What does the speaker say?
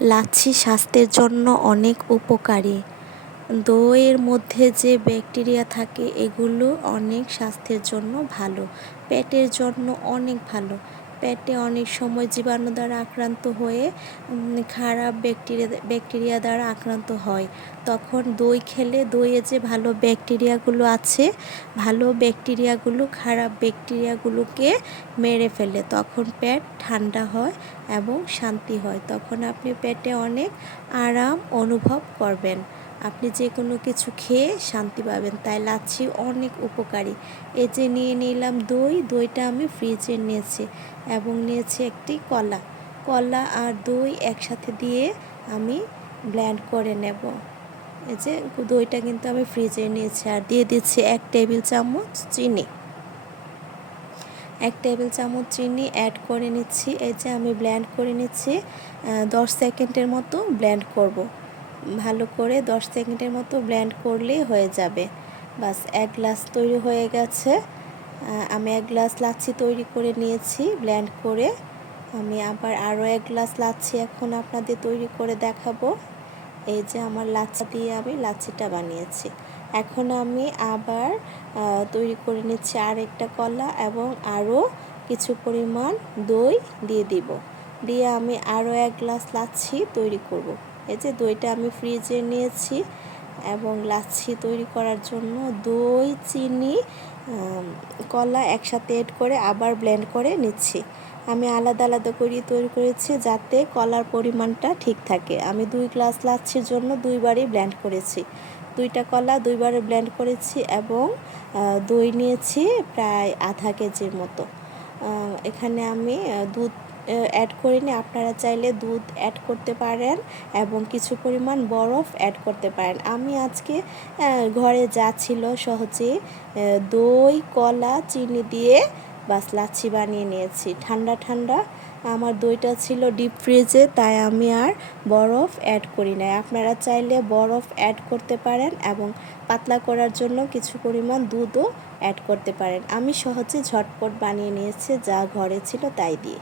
লাচ্ছি স্বাস্থ্যের জন্য অনেক উপকারী। দইয়ের মধ্যে যে ব্যাকটেরিয়া থাকে, এগুলো অনেক স্বাস্থ্যের জন্য ভালো, পেটের জন্য অনেক ভালো। পেটে অনেক সময় জীবাণু দ্বারা আক্রান্ত হয়ে খারাপ ব্যাকটেরিয়া ব্যাকটেরিয়া দ্বারা আক্রান্ত হয়। তখন দই খেলে দইয়ে যে ভালো ব্যাকটেরিয়াগুলো আছে, ভালো ব্যাকটেরিয়াগুলো খারাপ ব্যাকটেরিয়াগুলোকে মেরে ফেলে। তখন পেট ঠান্ডা হয় এবং শান্তি হয়। তখন আপনি পেটে অনেক আরাম অনুভব করবেন। আপনি যে কোনো কিছু খেয়ে শান্তি পাবেন। তাই লাচ্ছি অনেক উপকারী। এই যে নিয়ে নিলাম দই, দইটা আমি ফ্রিজে নিয়েছি এবং নিয়েছি একটি কলা। কলা আর দই একসাথে দিয়ে আমি ব্ল্যান্ড করে নেব। এই যে দইটা কিন্তু আমি ফ্রিজে নিয়েছি আর দিয়ে দিচ্ছি এক টেবিল চামচ চিনি। এক টেবিল চামচ চিনি অ্যাড করে নিচ্ছি। এই যে আমি ব্ল্যান্ড করে নিচ্ছি দশ সেকেন্ডের মতো ব্ল্যান্ড করব। ভালো করে দশ সেকেন্ডের মতো ব্ল্যান্ড করলেই হয়ে যাবে। বাস, এক গ্লাস তৈরি হয়ে গেছে। আমি এক গ্লাস লাচ্ছি তৈরি করে নিয়েছি ব্ল্যান্ড করে। আমি আবার আরও এক গ্লাস লাচ্ছি এখন আপনাদের তৈরি করে দেখাবো। এই যে আমার লাচ্ছা দিয়ে আমি লাচ্ছিটা বানিয়েছি। এখন আমি আবার তৈরি করে নিচ্ছি আর একটা কলা এবং আরও কিছু পরিমাণ দই দিয়ে দিব। দিয়ে আমি আরও এক গ্লাস লাচ্ছি তৈরি করব। এই যে দইটা আমি ফ্রিজে নিয়েছি এবং লাচ্ছি তৈরি করার জন্য দই, চিনি কলা একসাথে এড করে আবার ব্লেন্ড করে নিচ্ছি। আমি আলাদা আলাদা করে তৈরি করেছি যাতে কলার পরিমাণটা ঠিক থাকে। আমি দুই গ্লাস লাচ্ছির জন্য দুইবারই ব্লেন্ড করেছি। দুইটা কলা দুইবারে ব্লেন্ড করেছি এবং দই নিয়েছি প্রায় আধা কেজির মতো। এখানে আমি দুধ অ্যাড করিনি আপনারা চাইলে দুধ অ্যাড করতে পারেন এবং কিছু পরিমাণ বরফ অ্যাড করতে পারেন। আমি আজকে ঘরে যা ছিল সহজে দই, কলা, চিনি দিয়ে বাস লাচ্ছি বানিয়ে নিয়েছি। ঠান্ডা ঠান্ডা। আমার দইটা ছিল ডিপ ফ্রিজে তাই আমি আর বরফ অ্যাড করি নাই। আপনারা চাইলে বরফ অ্যাড করতে পারেন এবং পাতলা করার জন্য কিছু পরিমাণ দুধও অ্যাড করতে পারেন। আমি সহজে ঝটপট বানিয়ে নিয়েছি, যা ঘরে ছিল তাই দিয়ে।